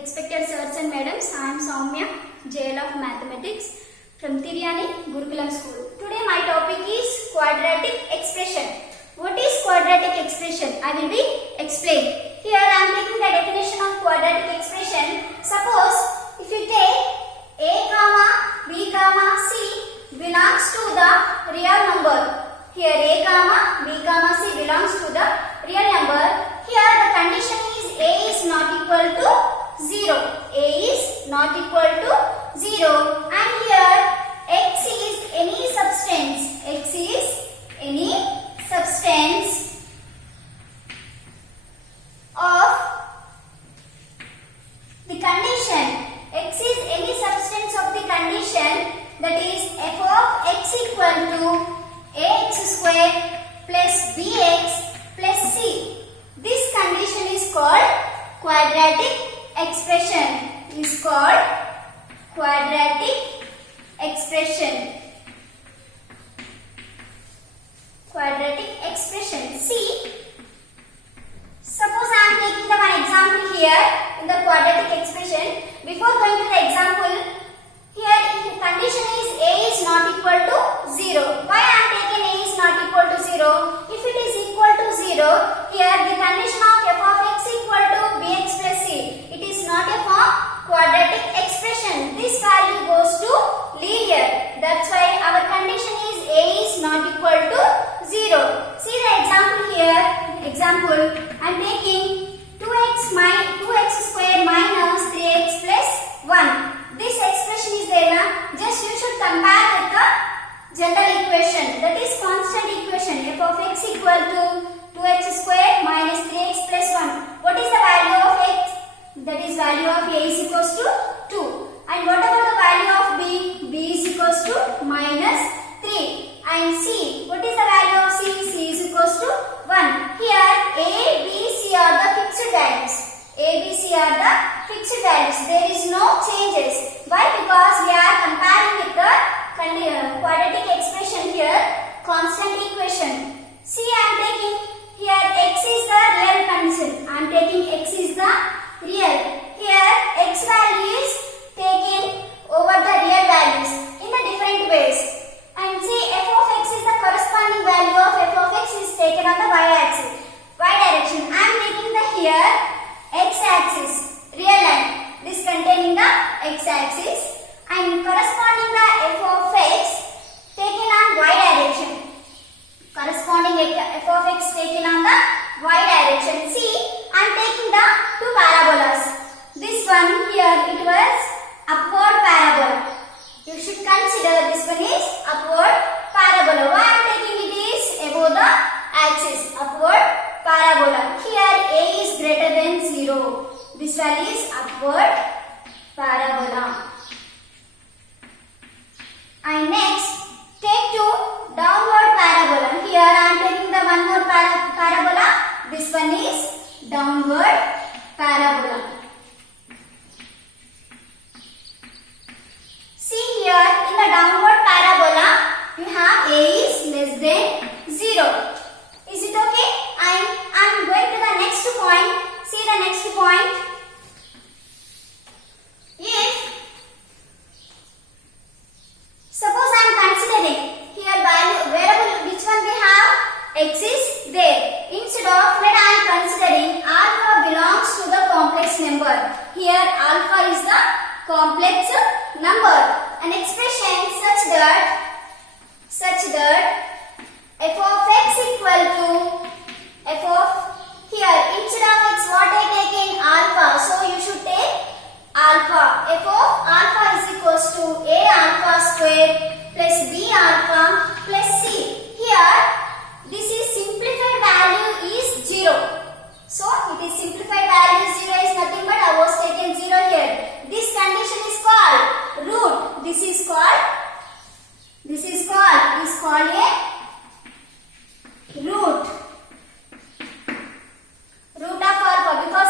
Respected sirs and madams, I am Soumya, JL of Mathematics from Tiryani Gurukulam School. Today my topic is quadratic expression. What is quadratic expression? I will be explained. Here I am taking the definition of quadratic expression. Suppose if you take a comma b comma c belongs to the real number. Here a comma b comma c belongs to the real number. Here the condition is a is not equal to 0. A is not equal to 0 and here x is any substance. X is any substance of the condition. X is any substance of the condition, that is f of x equal to ax square plus bx plus c. This condition is called quadratic expression. Is called quadratic expression. Quadratic expression. See, suppose I am taking the one example here in the quadratic expression. Before going to the example, here the condition is a is not equal to 0. Why I am taking a is not equal to 0? If it is equal to 0, here the condition of f of x equal to bx plus c. It is not a form quadratic expression. This value goes to linear. That's why our condition is a is not equal to 0. See the example here. Example, I am taking 2x square minus 3x plus 1. This expression is there na? Just you should compare with the general equation. That is constant equation. F of x equal to 2x square minus 3x plus 1. What is the value of x? That is value of a is equals to 2. And what about the value of b? B is equals to minus 3. And c, what is the value of c? C is equals to 1. Here a, b, c are the fixed values. A, b, c are the fixed values. There is no changes. Why? Because we are comparing with the quadratic expression here, constant equation. See, I am taking here x is the real condition. I am taking x is the real. Here x value is taken over the real values in the different ways. And see, f of x is the corresponding value of f of x is taken on the y-axis, y direction. I am taking the here x-axis, real line. This containing the x-axis and corresponding the f of x taken on y direction. Corresponding f of x taken on the y direction. See, I am taking the two parabolas. This one here it was upward parabola. You should consider this one is upward parabola. Why I am taking it is above the axis, upward parabola. Here a is greater than 0. This value is upward parabola. And next, take two downward parabola. Here I am taking the one more parabola. This one is downward parabola. See here in the downward parabola, you have a is less than 0. Is it okay? I am going to the next point. See the next point. If suppose I am considering here value variable, which one we have? X is there. Instead of let I am considering alpha belongs to the complex number. Here alpha is the complex number. An expression such that f of x equal to f of here instead of x what I take in alpha. So you should take alpha. F of alpha is equals to a alpha square plus b alpha plus c. Here this is simplified value is 0. So it is simplified value 0 is nothing but I was taken 0 here. This condition is called root. This is called a root of alpha because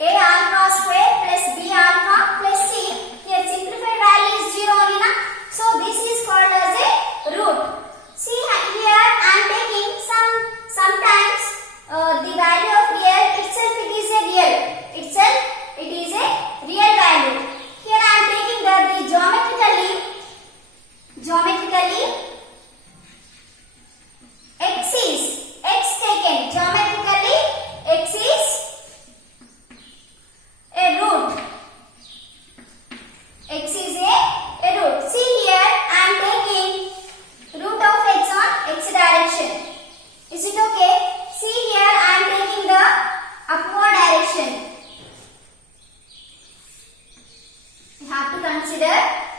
a alpha square plus b alpha plus c. Here simplified value is 0 only na. So this is called as a root. See here I am taking sometimes the value of real itself it is a real. Itself it is a real value. Here I am taking the geometrically x taken. Geometrically x is a root. X is a root. See here I am taking root of x on x direction. Is it okay? See here I am taking the upward direction. You have to consider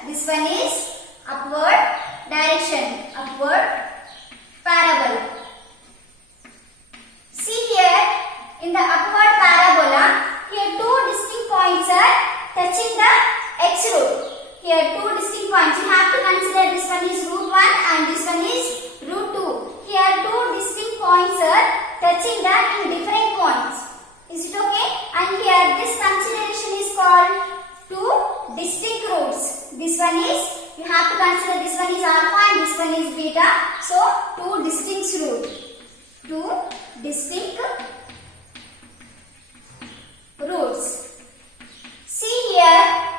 this one is upward direction, upward parabola. See here in the upward parabola, here two distinct points are touching the x root. Here two distinct points. You have to consider this one is root 1 and this one is root 2. Here two distinct points are touching the in different points. Is it okay? And here this consideration is called two distinct roots. This one is, you have to consider this one is alpha and this one is beta. So two distinct roots. Two distinct roots. See here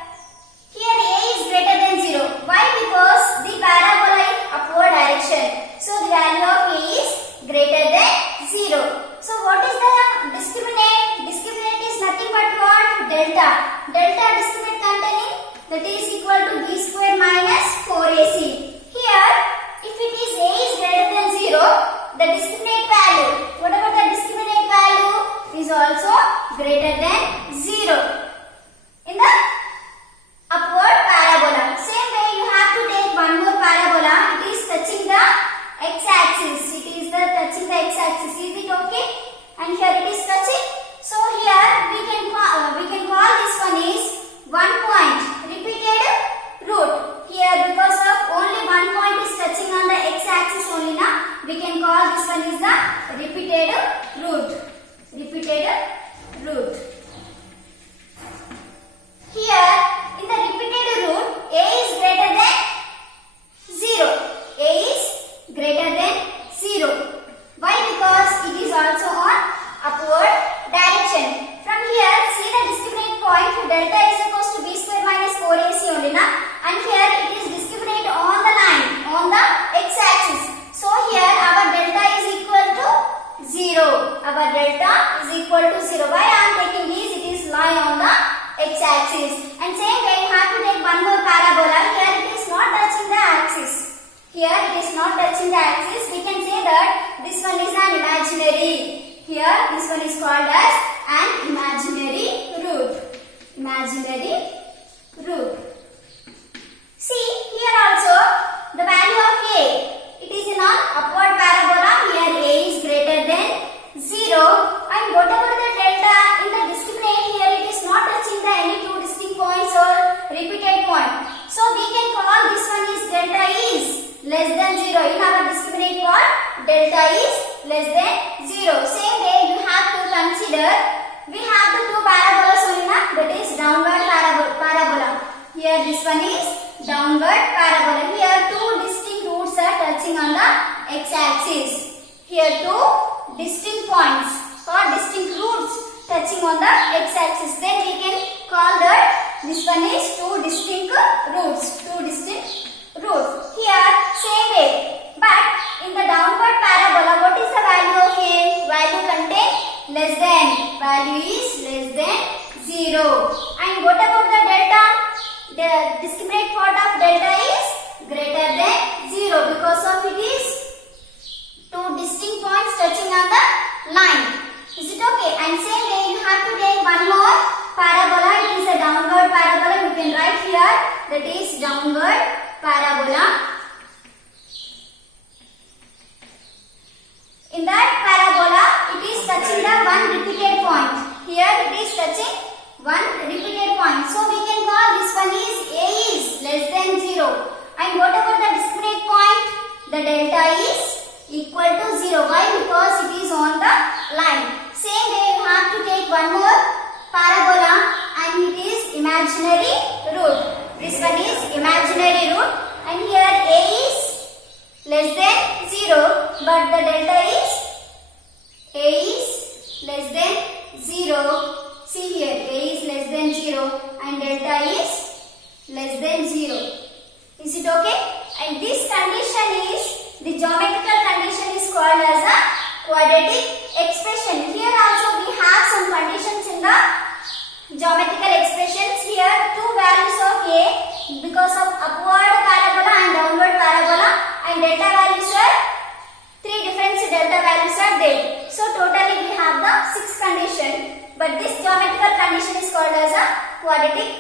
a is greater than 0. Why? Because the parabola is upward direction. So the value of a is greater than 0. So what is the discriminant? Discriminant is nothing but what? Delta. Delta discriminant containing that is equal to b square minus 4ac. Here if it is a is greater than 0, the discriminant value, what about the discriminant value, is also greater than 0 in the upward parabola. Same way you have to take one more parabola. It is touching the x-axis. It is the touching the x-axis. Is it okay? And here it is touching. So here we can call this one is 1 point repeated root. Here because of only 1 point is touching on the x-axis only na, we can call this one is the repeated root. Repeated root. Here in the repeated root, a is greater than 0. A is greater than 0. Why? Because it is also on upward direction. From here, see the discriminant point, delta is equals to b square minus 4ac only na, and here it is discriminant on the line, on the x-axis. So here our delta is equal to 0. Our delta is equal to 0. Why I am taking this? It is lie on the x-axis. And same way you have to take one more parabola. Here it is not touching the axis. Here it is not touching the axis. We can say that this one is an imaginary. Here this one is called as an imaginary root. Imaginary root. See here also the value of a. It is in an upward parabola. Here a is greater than 0. And whatever the delta in the discriminant, here it is not touching the any two distinct points or repeated point. So we can call this one is delta is less than 0. In our discriminant part, delta is less than 0. Same way you have to consider, we have the two parabolas only na, that is downward parabola. Here this one is downward parabola. Here two distinct roots are touching on the x-axis. Here two distinct points or distinct roots touching on the x-axis. Then we can call that this one is two distinct roots. Two distinct roots. Here same way. But in the downward parabola, what is the value of a? Value contain less than. Value is less than 0. And what about the delta? The discriminant part of delta is greater than 0 because of it is two distinct points touching on the line. Is it okay? And same way you have to take one more parabola. It is a downward parabola. You can write here that is downward parabola. In that parabola, it is touching the one repeated point. Here it is touching one repeated point. So we can call this one is a is less than 0. And what about the discriminant point? The delta is equal to 0. Why? Because it is on the line. Same way you have to take one more parabola and it is imaginary root. This one is imaginary root and here a is less than 0 but the delta is a is less than 0. See here a is less than 0 and delta is less than 0. Is it okay? And this condition is the geometrical condition is called as a quadratic expression. Here also we have some conditions in the geometrical expressions. Here two values of a because of upward parabola and downward parabola and delta values are three different delta values are there. So totally we have the 6 condition but this geometrical condition is called as a quadratic